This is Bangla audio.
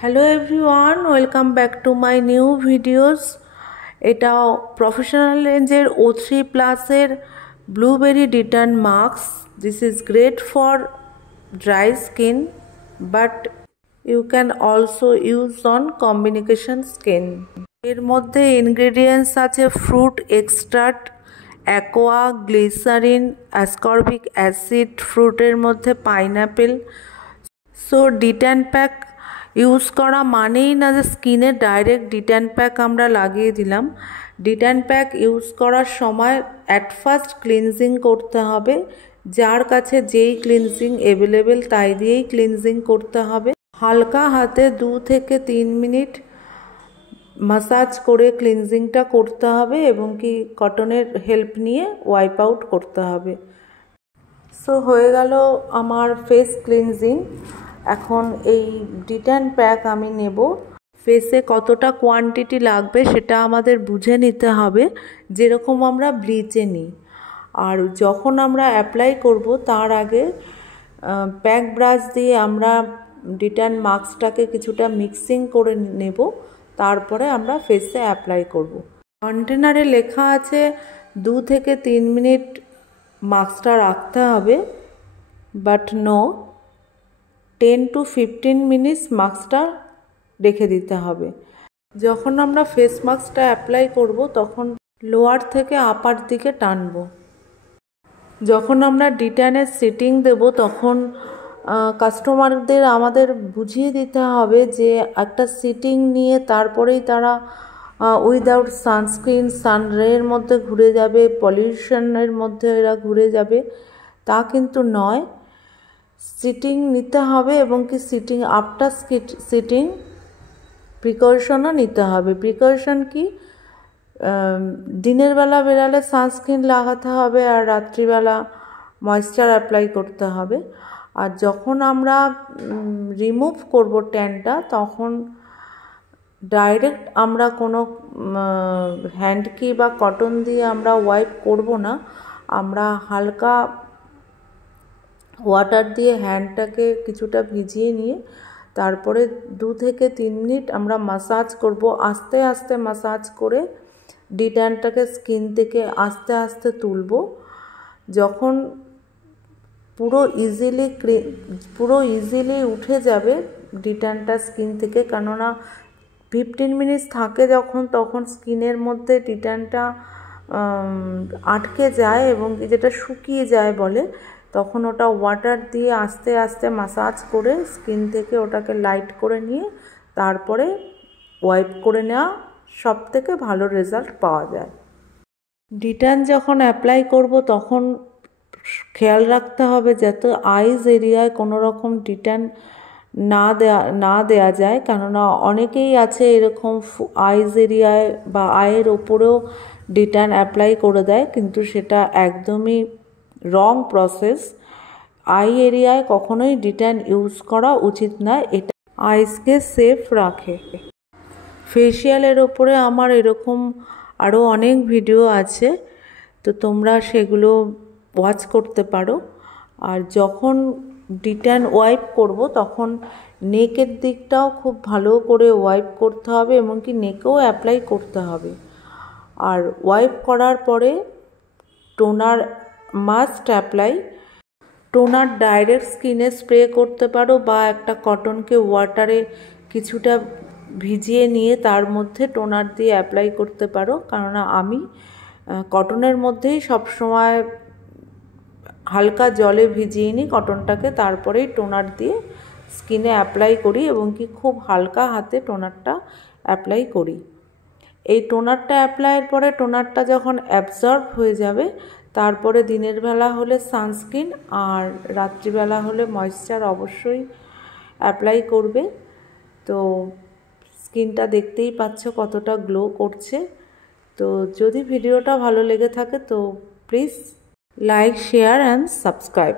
Hello everyone, welcome back to my new videos. এটা প্রফেশনাল রেঞ্জের O3 প্লাসের blueberry ডিটান mask. This is great for dry skin but you can also use on combination skin. এর মধ্যে ইনগ্রেডিয়েন্টস আছে fruit extract, aqua, glycerin, ascorbic acid, ফ্রুটের মধ্যে pineapple. So detan pack use করা মানেই না যে স্কিনে ডাইরেক্ট ডিটান প্যাক আমরা লাগিয়ে দিলাম. ডিটান প্যাক ইউজ করার সময় অ্যাট ফার্স্ট ক্লিনজিং করতে হবে. যার কাছে যেই ক্লিনজিং অ্যাভেলেবেল তাই দিয়েই ক্লিনজিং করতে হবে. হালকা হাতে 2 থেকে 3 মিনিট মাসাজ করে ক্লিনজিংটা করতে হবে এবং কি কটনের হেল্প নিয়ে ওয়াইপ আউট করতে হবে. সো হয়ে গেল আমার ফেস ক্লিনজিং. এখন এই ডিটান প্যাক আমি নেব. ফেসে কতটা কোয়ান্টিটি লাগবে সেটা আমাদের বুঝে নিতে হবে, যেরকম আমরা ব্লিচে নিই. আর যখন আমরা অ্যাপ্লাই করব তার আগে প্যাক ব্রাশ দিয়ে আমরা ডিটান মাস্কটাকে কিছুটা মিক্সিং করে নেব, তারপরে আমরা ফেসে অ্যাপ্লাই করব. কন্টেনারে লেখা আছে 2 থেকে 3 মিনিট মাস্কটা রাখতে হবে, বাট নো, 10 to 15 মিনিটস মাস্কটা রেখে দিতে হবে. যখন আমরা ফেস মাস্কটা অ্যাপ্লাই করব তখন লোয়ার থেকে আপার দিকে টানব. যখন আমরা ডিটানের সিটিং দেব তখন কাস্টমারদের আমাদের বুঝিয়ে দিতে হবে যে একটা সিটিং নিয়ে তারপরেই তারা উইদাউট সানস্ক্রিন সানরের মধ্যে ঘুরে যাবে, পলিউশনের মধ্যে এরা ঘুরে যাবে, তা কিন্তু নয়. সিটিং নিতে হবে এবং কি সিটিং আফটার সিটিং প্রিকশনও নিতে হবে. প্রিকশন কি, দিনের বেলা বেরালে সানস্ক্রিন লাগাতে হবে আর রাত্রিবেলা ময়েশ্চার অ্যাপ্লাই করতে হবে. আর যখন আমরা রিমুভ করব ট্যানটা তখন ডাইরেক্ট আমরা কোনো হ্যান্ডকি বা কটন দিয়ে আমরা ওয়াইপ করব না. আমরা হালকা ওয়াটার দিয়ে হ্যান্ডটাকে কিছুটা ভিজিয়ে নিয়ে তারপরে 2 থেকে 3 মিনিট আমরা মাসাজ করব. আস্তে আস্তে মাসাজ করে ডিটানটাকে স্কিন থেকে আস্তে আস্তে তুলব. যখন পুরো ইজিলি উঠে যাবে ডিটানটা স্কিন থেকে, কেননা 15 মিনিটস থাকে যখন, তখন স্কিনের মধ্যে ডিটানটা আটকে যায় এবং যেটা শুকিয়ে যায় বলে, তখন ওটা ওয়াটার দিয়ে আস্তে আস্তে মাসাজ করে স্কিন থেকে ওটাকে লাইট করে নিয়ে তারপরে ওয়াইপ করে নেওয়া সব থেকে ভালো রেজাল্ট পাওয়া যায়. ডিটান যখন অ্যাপ্লাই করব তখন খেয়াল রাখতে হবে যাতে আইজ এরিয়ায় কোনো রকম ডিটান না দেয়া যায়, কেননা অনেকেই আছে এরকম আইজ এরিয়ায় বা আয়ের ওপরেও ডিটান অ্যাপ্লাই করে দেয়, কিন্তু সেটা একদমই রং প্রসেস. আই এরিয়ায় কখনোই ডিটান ইউজ করা উচিত নয়, এটা আইসকে সেফ রাখে. ফেসিয়ালের ওপরে আমার এরকম আরও অনেক ভিডিও আছে, তো তোমরা সেগুলো ওয়াচ করতে পারো. আর যখন ডিটান ওয়াইপ করব তখন নেকের দিকটাও খুব ভালো করে ওয়াইপ করতে হবে এবং কি নেকেও অ্যাপ্লাই করতে হবে. আর ওয়াইপ করার পরে toner must apply. Toner direct স্কিনে স্প্রে করতে পারো বা একটা কটনকে ওয়াটারে কিছুটা ভিজিয়ে নিয়ে তার মধ্যে টোনার দিয়ে অ্যাপ্লাই করতে পারো, কেননা আমি কটনের মধ্যেই সবসময় হালকা জলে ভিজিয়ে নিই কটনটাকে, তারপরেই টোনার দিয়ে স্কিনে অ্যাপ্লাই করি এবং কি খুব হালকা হাতে টোনারটা অ্যাপ্লাই করি. এই টোনারটা অ্যাপ্লাইয়ের পরে টোনারটা যখন অ্যাবজর্ব হয়ে যাবে তারপরে দিনের বেলা হলে সানস্ক্রিন আর রাত্রিবেলা হলে ময়েশ্চার অবশ্যই অ্যাপ্লাই করবে. তো স্কিনটা দেখতেই পাচ্ছ কতটা গ্লো করছে. তো যদি ভিডিওটা ভালো লেগে থাকে তো please like, share and subscribe.